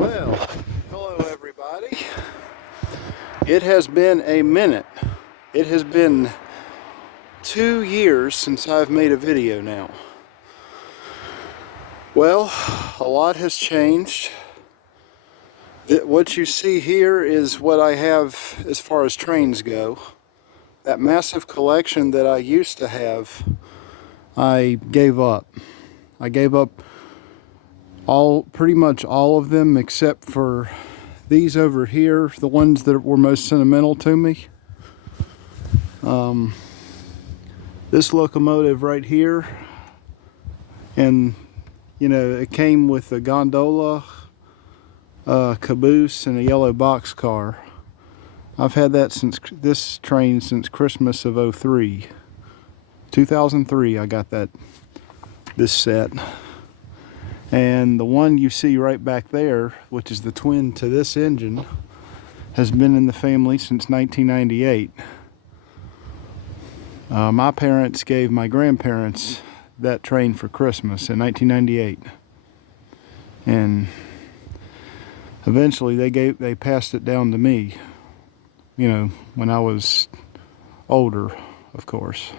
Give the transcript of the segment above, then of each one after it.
Well, hello everybody. It has been a minute. It has been 2 years since I've made a video now. Well, a lot has changed. What you see here is what I have as far as trains go. That massive collection that I used to have, I gave up. I gave up pretty much all of them except for these over here, the ones that were most sentimental to me. This locomotive right here, and you know, it came with a gondola, caboose, and a yellow boxcar. I've had that this train since Christmas of 2003 I got this set. And the one you see right back there, which is the twin to this engine, has been in the family since 1998. My parents gave my grandparents that train for Christmas in 1998. And eventually they passed it down to me, you know, when I was older, of course.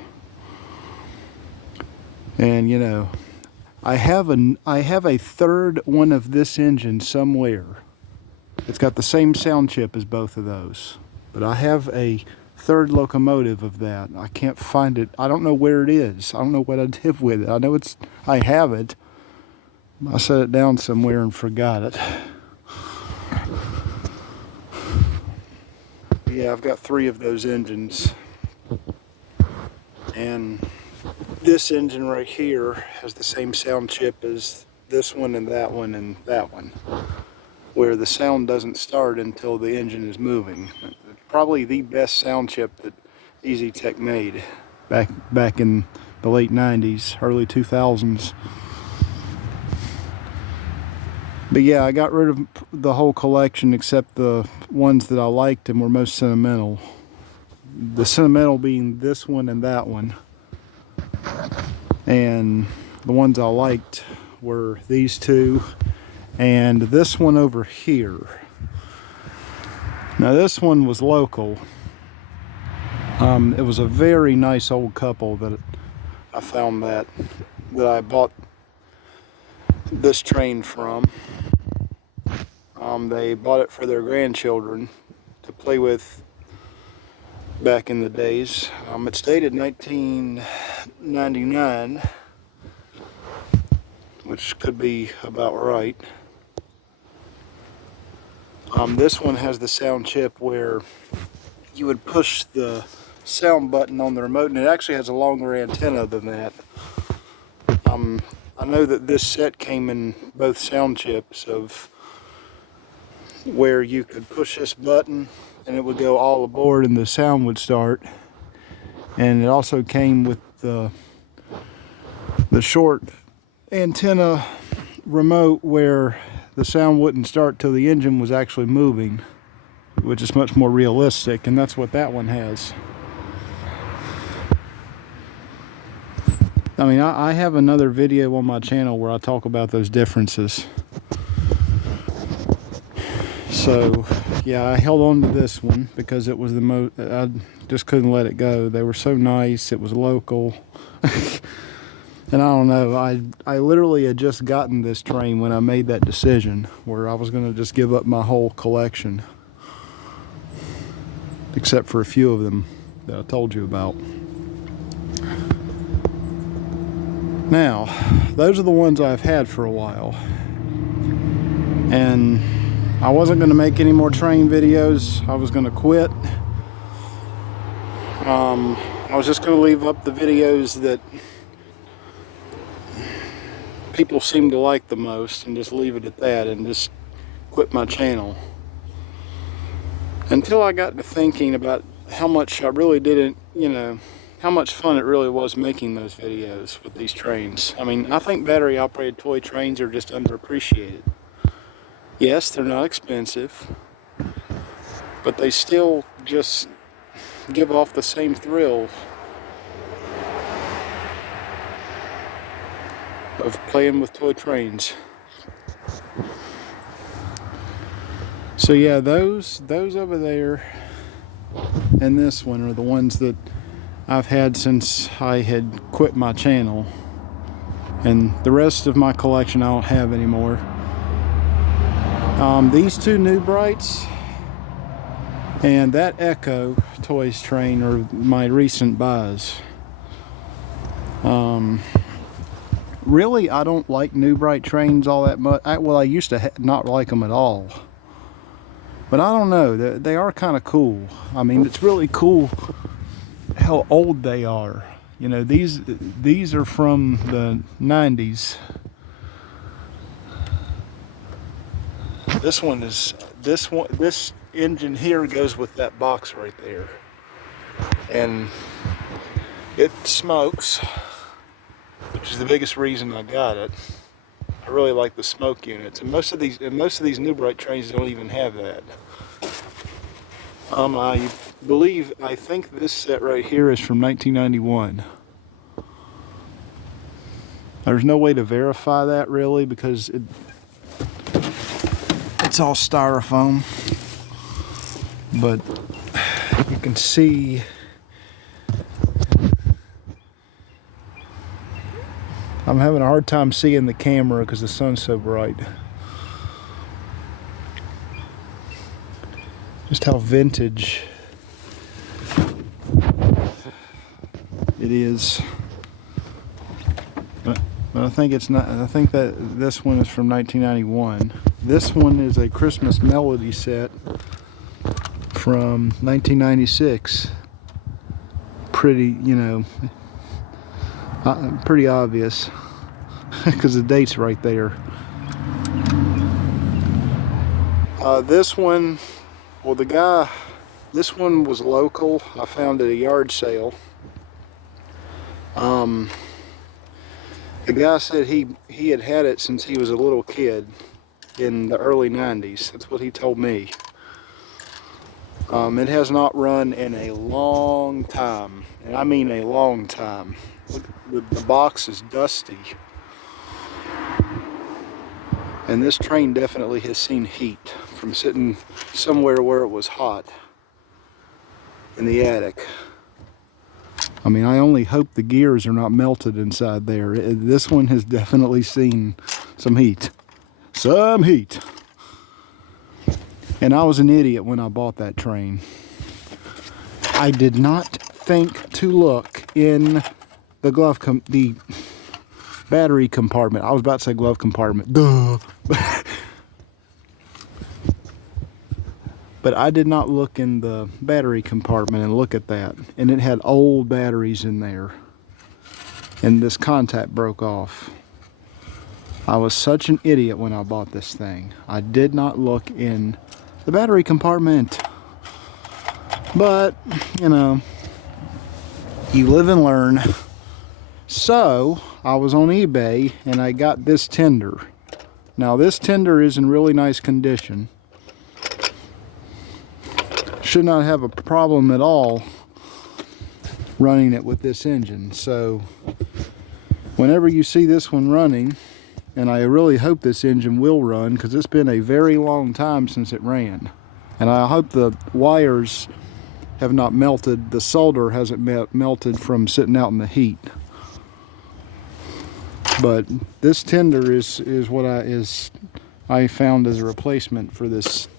And you know, I have a third one of this engine somewhere. It's got the same sound chip as both of those, but I have a third locomotive of that. I can't find it. I don't know where it is. I don't know what I did with it. I know I have it. I set it down somewhere and forgot it. Yeah, I've got 3 of those engines, and this engine right here has the same sound chip as this one and that one and that one, where the sound doesn't start until the engine is moving. Probably the best sound chip that EasyTech made back in the late 90s, early 2000s. But yeah, I got rid of the whole collection except the ones that I liked and were most sentimental. The sentimental being this one and that one. And the ones I liked were these 2 and this one over here. Now this one was local. It was a very nice old couple that I found that I bought this train from. They bought it for their grandchildren to play with back in the days. It's dated 1999, which could be about right. This one has the sound chip where you would push the sound button on the remote, and it actually has a longer antenna than that. I know that this set came in both sound chips of where you could push this button and it would go all aboard and the sound would start. And it also came with the short antenna remote where the sound wouldn't start till the engine was actually moving, which is much more realistic, and that's what that one has. I mean, I have another video on my channel where I talk about those differences. So yeah, I held on to this one because it was I just couldn't let it go. They were so nice. It was local. And I don't know, I literally had just gotten this train when I made that decision where I was going to just give up my whole collection, except for a few of them that I told you about. Now, those are the ones I've had for a while, and I wasn't going to make any more train videos. I was going to quit. I was just going to leave up the videos that people seem to like the most and just leave it at that and just quit my channel. Until I got to thinking about how much I really didn't, you know, how much fun it really was making those videos with these trains. I mean, I think battery operated toy trains are just underappreciated. Yes, they're not expensive, but they still just give off the same thrill of playing with toy trains. So yeah, those over there and this one are the ones that I've had since I had quit my channel, and the rest of my collection I don't have anymore. These two new brights and that Echo Toys train are my recent buys. Really, I don't like new bright trains all that much. Well, I used to not like them at all. But I don't know, they are kind of cool. I mean, it's really cool how old they are. You know, these are from the 90s. This engine here goes with that box right there. And it smokes, which is the biggest reason I got it. I really like the smoke units, and most of these new bright trains don't even have that. I think this set right here is from 1991. There's no way to verify that really because it's all styrofoam, but you can see I'm having a hard time seeing the camera because the sun's so bright. Just how vintage it is. But I think it's not. I think that this one is from 1991. This one is a Christmas Melody set from 1996. Pretty, you know, pretty obvious because the date's right there. This one, well, this one was local. I found it at a yard sale. The guy said he had it since he was a little kid in the early 90s. That's what he told me. It has not run in a long time, and I mean a long time. Look, the box is dusty. And this train definitely has seen heat from sitting somewhere where it was hot in the attic. I mean, I only hope the gears are not melted inside there. This one has definitely seen some heat. Some heat. And I was an idiot when I bought that train. I did not think to look in the battery compartment. I was about to say glove compartment. Duh. But I did not look in the battery compartment and look at that. And it had old batteries in there. And this contact broke off. I was such an idiot when I bought this thing. I did not look in the battery compartment. But, you know, you live and learn. So, I was on eBay and I got this tender. Now, this tender is in really nice condition. Should not have a problem at all running it with this engine. So whenever you see this one running, and I really hope this engine will run because it's been a very long time since it ran, and I hope the wires have not melted, the solder hasn't melted from sitting out in the heat. But this tender is what I found as a replacement for this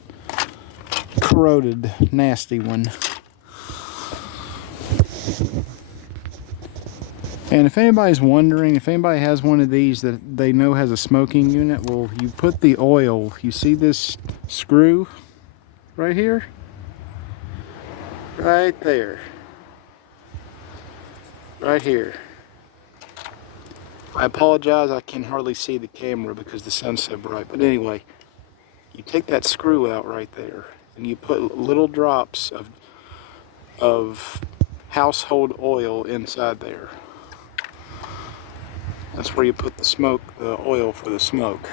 corroded, nasty one. And if anybody's wondering, if anybody has one of these that they know has a smoking unit, well, you put the oil, you see this screw right here? Right there. Right here. I apologize, I can hardly see the camera because the sun's so bright. But anyway, you take that screw out right there and you put little drops of household oil inside there. That's where you put the oil for the smoke.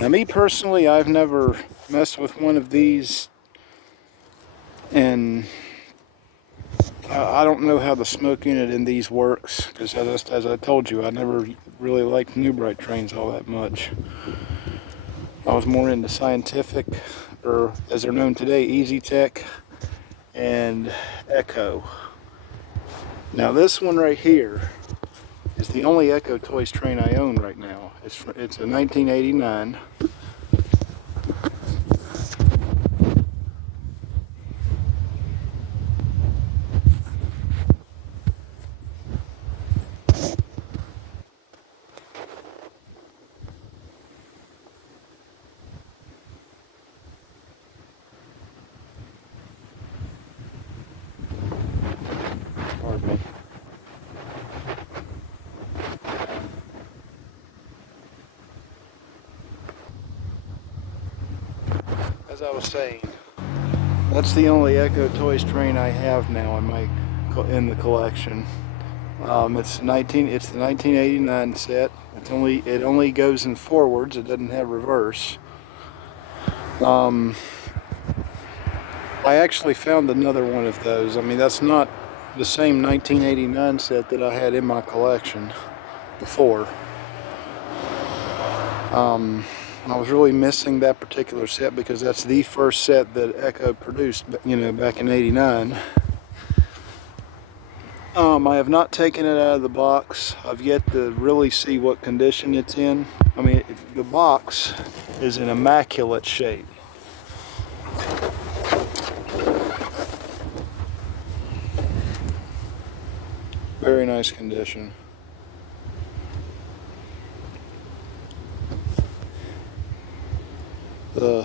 Now, me personally, I've never messed with one of these, and I don't know how the smoke unit in these works, because as I told you, I never really liked New Bright trains all that much. I was more into Scientific, or as they're known today, Easy Tech and Echo. Now this one right here is the only Echo Toys train I own right now. It's a 1989. Pardon me. As I was saying, that's the only Echo Toys train I have now in the collection. It's the 1989 set. It only goes in forwards. It doesn't have reverse. I actually found another one of those. I mean, that's not the same 1989 set that I had in my collection before. I was really missing that particular set because that's the first set that Echo produced, you know, back in '89. I have not taken it out of the box. I've yet to really see what condition it's in. I mean, the box is in immaculate shape. Very nice condition. The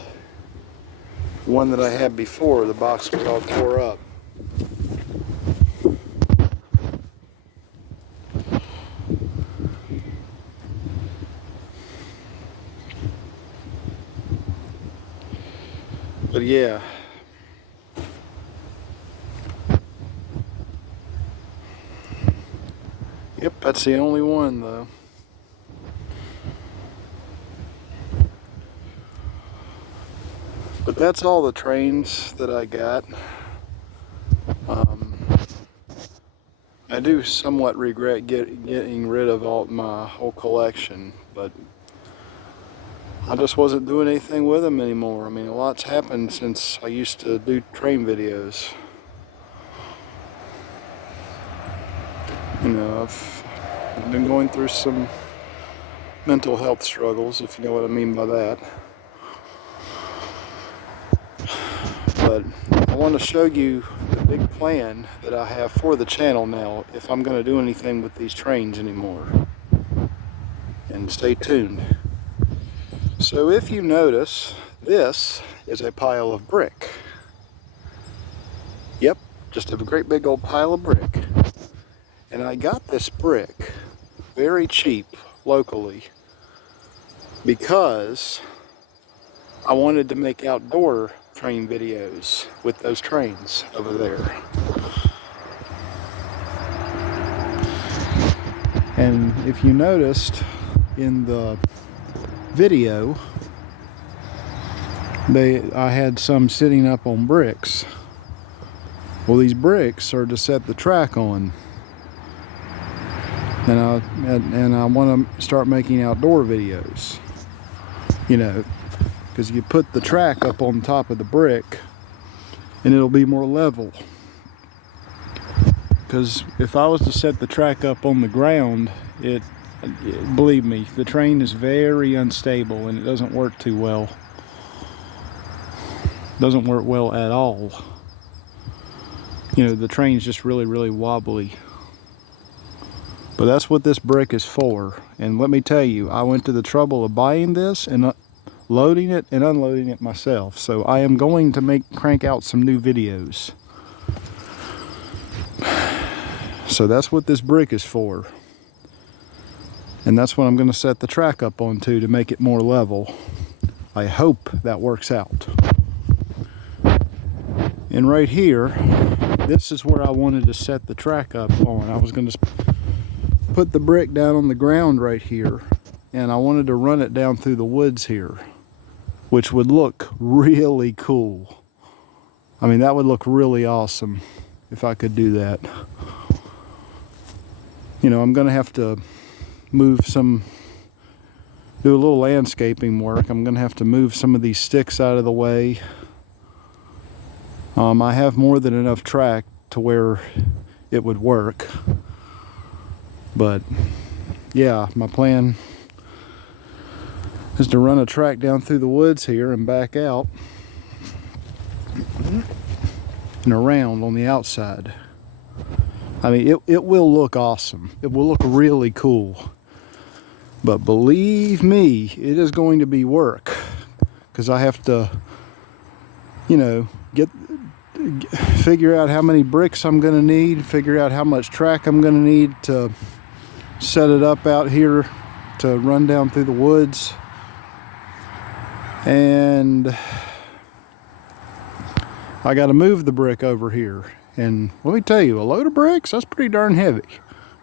one that I had before, the box was all tore up. But yeah. Yep, that's the only one though. But that's all the trains that I got. I do somewhat regret getting rid of my whole collection, but I just wasn't doing anything with them anymore. I mean, a lot's happened since I used to do train videos. You know, I've been going through some mental health struggles, if you know what I mean by that. But I want to show you the big plan that I have for the channel now, if I'm going to do anything with these trains anymore. And stay tuned. So if you notice, this is a pile of brick. Yep, just a great big old pile of brick. And I got this brick very cheap locally because I wanted to make outdoor train videos with those trains over there. And if you noticed in the video, I had some sitting up on bricks. Well, these bricks are to set the track on. And I want to start making outdoor videos, you know, because you put the track up on top of the brick and it'll be more level. Because if I was to set the track up on the ground, believe me, the train is very unstable and it doesn't work too well. Doesn't work well at all. You know, the train's just really, really wobbly. But that's what this brick is for. And let me tell you, I went to the trouble of buying this and loading it and unloading it myself. So I am going to crank out some new videos. So that's what this brick is for. And that's what I'm going to set the track up onto to make it more level. I hope that works out. And right here, this is where I wanted to set the track up on. I was going to put the brick down on the ground right here, and I wanted to run it down through the woods here, which would look really cool. I mean, that would look really awesome. if I could do that. You know, I'm gonna have to move do a little landscaping work. I'm gonna have to move some of these sticks out of the way. I have more than enough track to where it would work, but yeah, my plan is to run a track down through the woods here and back out and around on the outside. I mean, it will look awesome. It will look really cool. But believe me, it is going to be work, because I have to, you know, figure out how many bricks I'm going to need, figure out how much track I'm going to need to set it up out here to run down through the woods. And I got to move the brick over here. And let me tell you, a load of bricks, that's pretty darn heavy.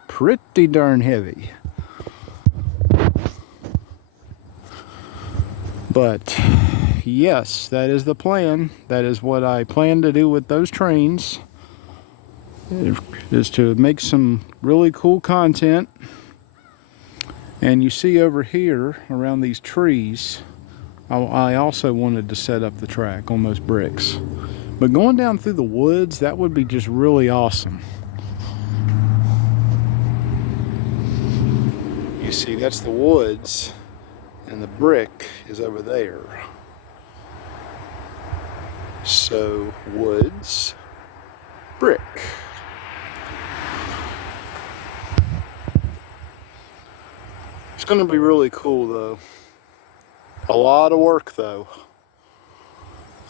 Pretty darn heavy. But yes, that is the plan. That is what I plan to do with those trains, is to make some really cool content. And you see over here around these trees, I also wanted to set up the track on those bricks. But going down through the woods, that would be just really awesome. You see, that's the woods, and the brick is over there. So, woods, brick. It's going to be really cool, though. A lot of work, though.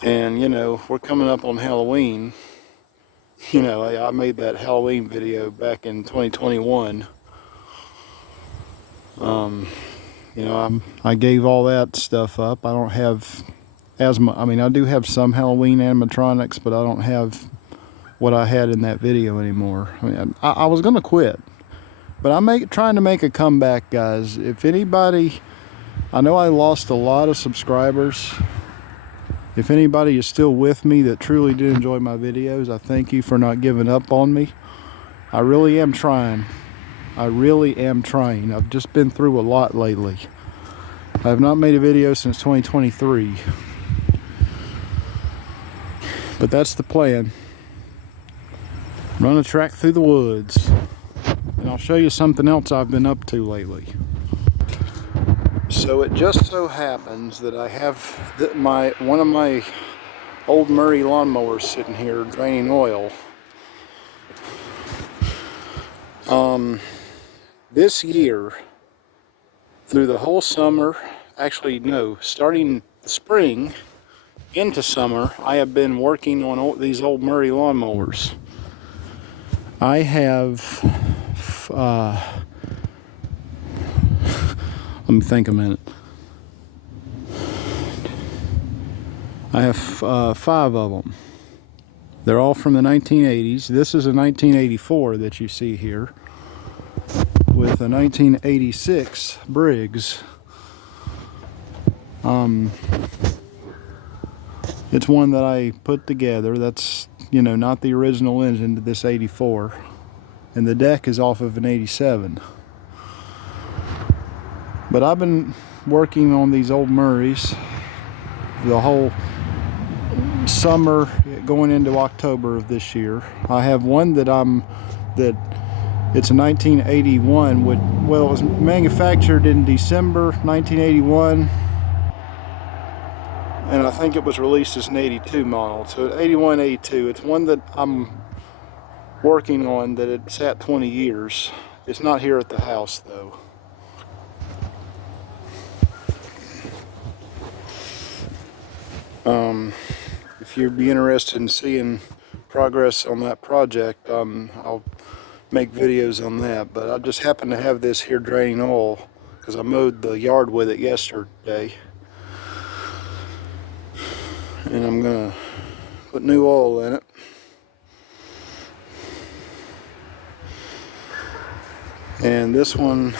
And, you know, we're coming up on Halloween. You know, I made that Halloween video back in 2021. You know, I gave all that stuff up. I don't have as much. I mean, I do have some Halloween animatronics, but I don't have what I had in that video anymore. I mean, I was gonna quit, but I'm trying to make a comeback, guys. If anybody, I know I lost a lot of subscribers. If anybody is still with me that truly did enjoy my videos, I thank you for not giving up on me. I really am trying. I really am trying. I've just been through a lot lately. I have not made a video since 2023. But that's the plan. Run a track through the woods. And I'll show you something else I've been up to lately. So it just so happens that I have one of my old Murray lawnmowers sitting here draining oil. This year, through the whole summer, actually no, starting the spring into summer, I have been working on these old Murray lawnmowers. I have, let me think a minute. I have 5 of them. They're all from the 1980s. This is a 1984 that you see here, with a 1986 Briggs. It's one that I put together. That's, you know, not the original engine to this 84. And the deck is off of an 87. But I've been working on these old Murrays the whole summer going into October of this year. I have one that it's a 1981. Well, it was manufactured in December 1981, and I think it was released as an 82 model. So 81, 82. It's one that I'm working on that it's at 20 years. It's not here at the house though. If you'd be interested in seeing progress on that project, I'll make videos on that. But I just happen to have this here draining oil because I mowed the yard with it yesterday, and I'm gonna put new oil in it. And this one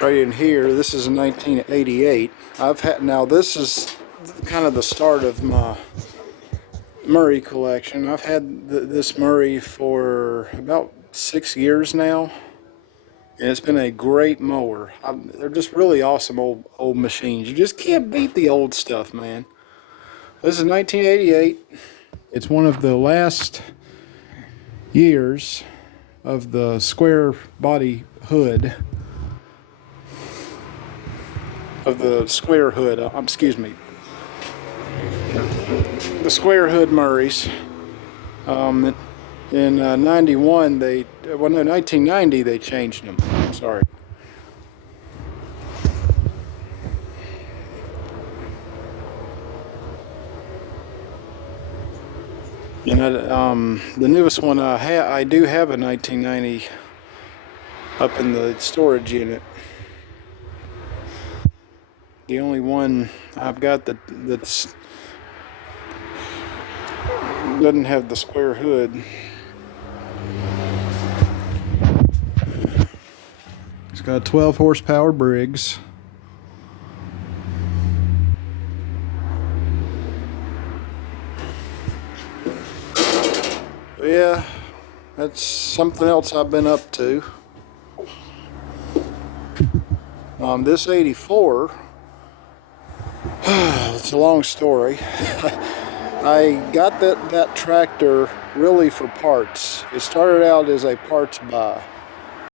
right in here, this is a 1988. Now this is kind of the start of my, Murray collection. I've had this Murray for about 6 years now, and it's been a great mower. They're just really awesome old machines. You just can't beat the old stuff, man. This is 1988. It's one of the last years of the square body hood, of the square hood, excuse me, the square hood Murrays. In 91, well, no, 1990, they changed them. Sorry. And the newest one I do have a 1990 up in the storage unit. The only one I've got that's doesn't have the square hood. It's got a 12 horsepower Briggs. Yeah, that's something else I've been up to. This 84, it's a long story. I got that tractor really for parts. It started out as a parts buy.